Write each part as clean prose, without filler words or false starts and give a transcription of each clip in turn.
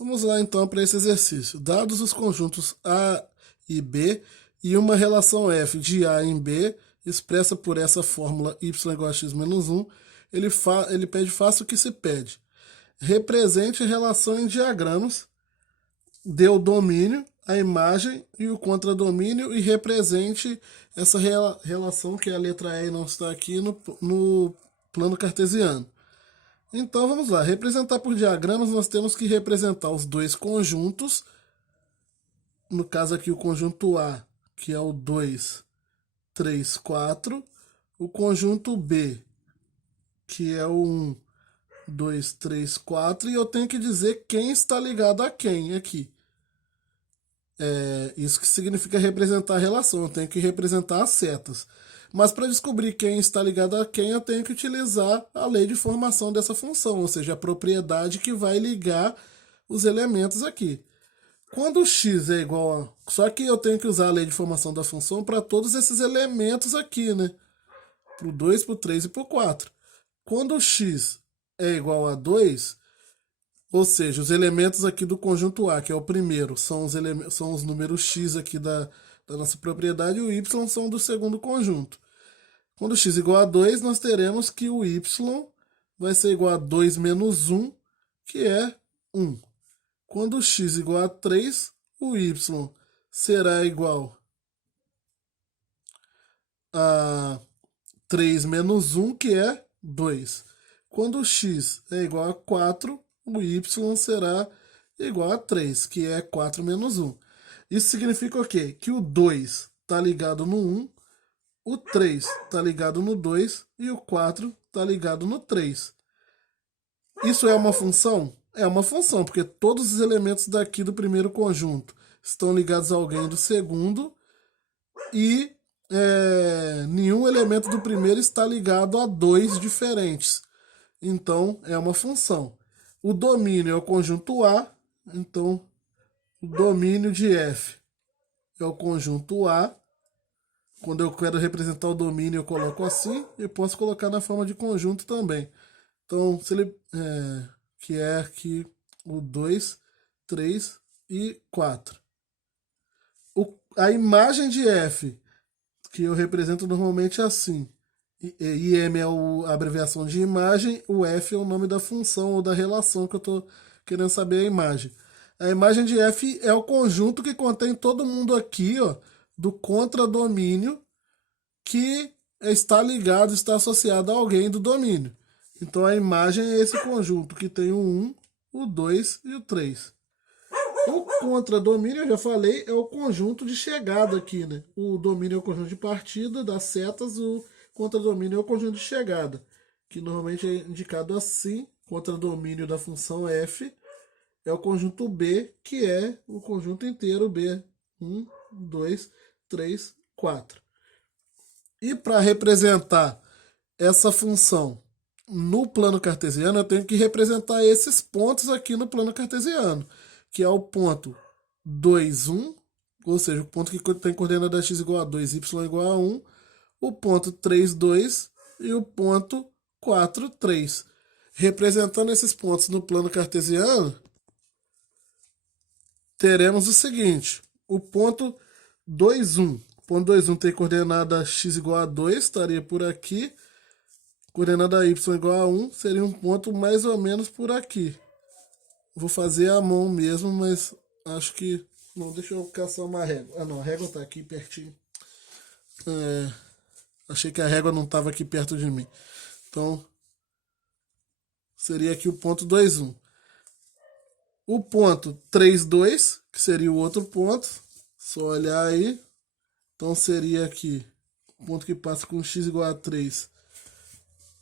Vamos lá então para esse exercício. Dados os conjuntos A e B e uma relação f de A em B, expressa por essa fórmula y igual a x menos 1, ele pede faça o que se pede. Represente a relação em diagramas, dê o domínio, a imagem e o contradomínio e represente essa relação, que é a letra E não está aqui, no plano cartesiano. Então vamos lá, representar por diagramas, nós temos que representar os dois conjuntos, no caso aqui o conjunto A, que é o 2, 3, 4, o conjunto B, que é o 1, 2, 3, 4, e eu tenho que dizer quem está ligado a quem aqui. Isso que significa representar a relação, eu tenho que representar as setas. Mas para descobrir quem está ligado a quem, eu tenho que utilizar a lei de formação dessa função, ou seja, a propriedade que vai ligar os elementos aqui. Quando x é igual a... Só que eu tenho que usar a lei de formação da função para todos esses elementos aqui, né? Para o 2, para o 3 e para o 4. Quando x é igual a 2, ou seja, os elementos aqui do conjunto A, que é o primeiro, são os números x aqui da nossa propriedade, e o y são do segundo conjunto. Quando x igual a 2, nós teremos que o y vai ser igual a 2 menos 1, que é 1. Quando x igual a 3, o y será igual a 3 menos 1, que é 2. Quando x é igual a 4, o y será igual a 3, que é 4 menos 1. Isso significa o quê? Que o 2 está ligado no 1, o 3 está ligado no 2 e o 4 está ligado no 3. Isso é uma função? É uma função, porque todos os elementos daqui do primeiro conjunto estão ligados a alguém do segundo e nenhum elemento do primeiro está ligado a dois diferentes. Então, é uma função. O domínio é o conjunto A, então o domínio de f é o conjunto A. Quando eu quero representar o domínio, eu coloco assim, e posso colocar na forma de conjunto também. Então, se ele, que é aqui o 2, 3 e 4. A imagem de f, que eu represento normalmente assim, IM é a abreviação de imagem, o F é o nome da função ou da relação que eu estou querendo saber a imagem. A imagem de F é o conjunto que contém todo mundo aqui, ó, do contradomínio, que está ligado, está associado a alguém do domínio. Então a imagem é esse conjunto que tem o 1, o 2 e o 3. O contradomínio, eu já falei, é o conjunto de chegada aqui, né? O domínio é o conjunto de partida das setas, o contradomínio é o conjunto de chegada, que normalmente é indicado assim. Contradomínio da função f é o conjunto B, que é o conjunto inteiro B. 1, 2, 3, 4. E para representar essa função no plano cartesiano, eu tenho que representar esses pontos aqui no plano cartesiano, que é o ponto 2, 1, ou seja, o ponto que tem coordenada x igual a 2, y igual a 1, o ponto 3, 2 e o ponto 4, 3. Representando esses pontos no plano cartesiano, teremos o seguinte: o ponto 2, 1. O ponto 2, 1 tem coordenada x igual a 2, estaria por aqui. Coordenada y igual a 1, seria um ponto mais ou menos por aqui. Vou fazer a mão mesmo, mas acho que... Não, deixa eu caçar uma régua. Ah, não, a régua está aqui pertinho. Achei que a régua não estava aqui perto de mim. Então, seria aqui o ponto 2, 1. O ponto 3, 2, que seria o outro ponto. Só olhar aí. Então, seria aqui o ponto que passa com x igual a 3,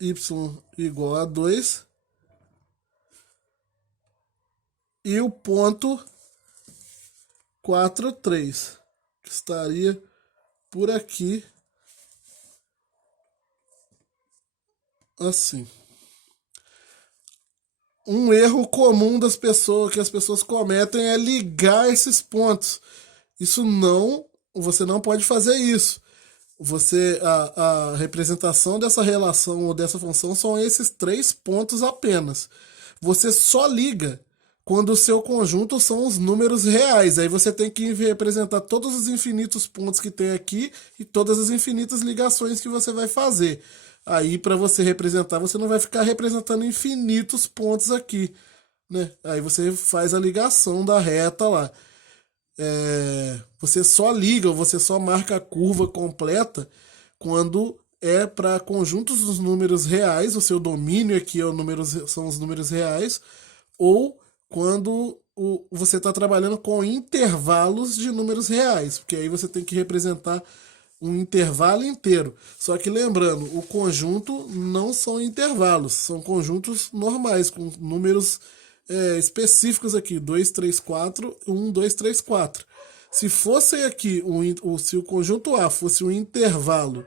y igual a 2. E o ponto 4, 3, que estaria por aqui, assim. Um erro comum das pessoas, que as pessoas cometem, é ligar esses pontos. Isso não, você não pode fazer isso. A representação dessa relação ou dessa função são esses 3 pontos apenas. Você só liga quando o seu conjunto são os números reais. Aí você tem que representar todos os infinitos pontos que tem aqui e todas as infinitas ligações que você vai fazer. Aí, para você representar, você não vai ficar representando infinitos pontos aqui, né? Aí você faz a ligação da reta lá. Você só liga ou você só marca a curva completa quando é para conjuntos dos números reais, o seu domínio aqui é são os números reais, ou quando você está trabalhando com intervalos de números reais, porque aí você tem que representar um intervalo inteiro. Só que lembrando, o conjunto não são intervalos, são conjuntos normais, com números específicos aqui, 2, 3, 4, 1, 2, 3, 4. Se fosse aqui, se o conjunto A fosse um intervalo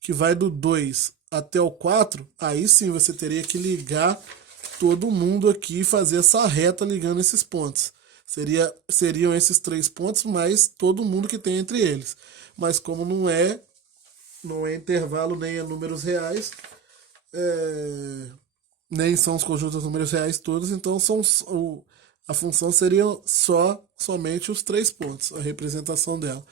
que vai do 2 até o 4, aí sim você teria que ligar todo mundo aqui e fazer essa reta ligando esses pontos. Seriam esses 3 pontos mais todo mundo que tem entre eles. Mas como não é intervalo nem é números reais, nem são os conjuntos números reais todos, então a função seria somente os 3 pontos, a representação dela.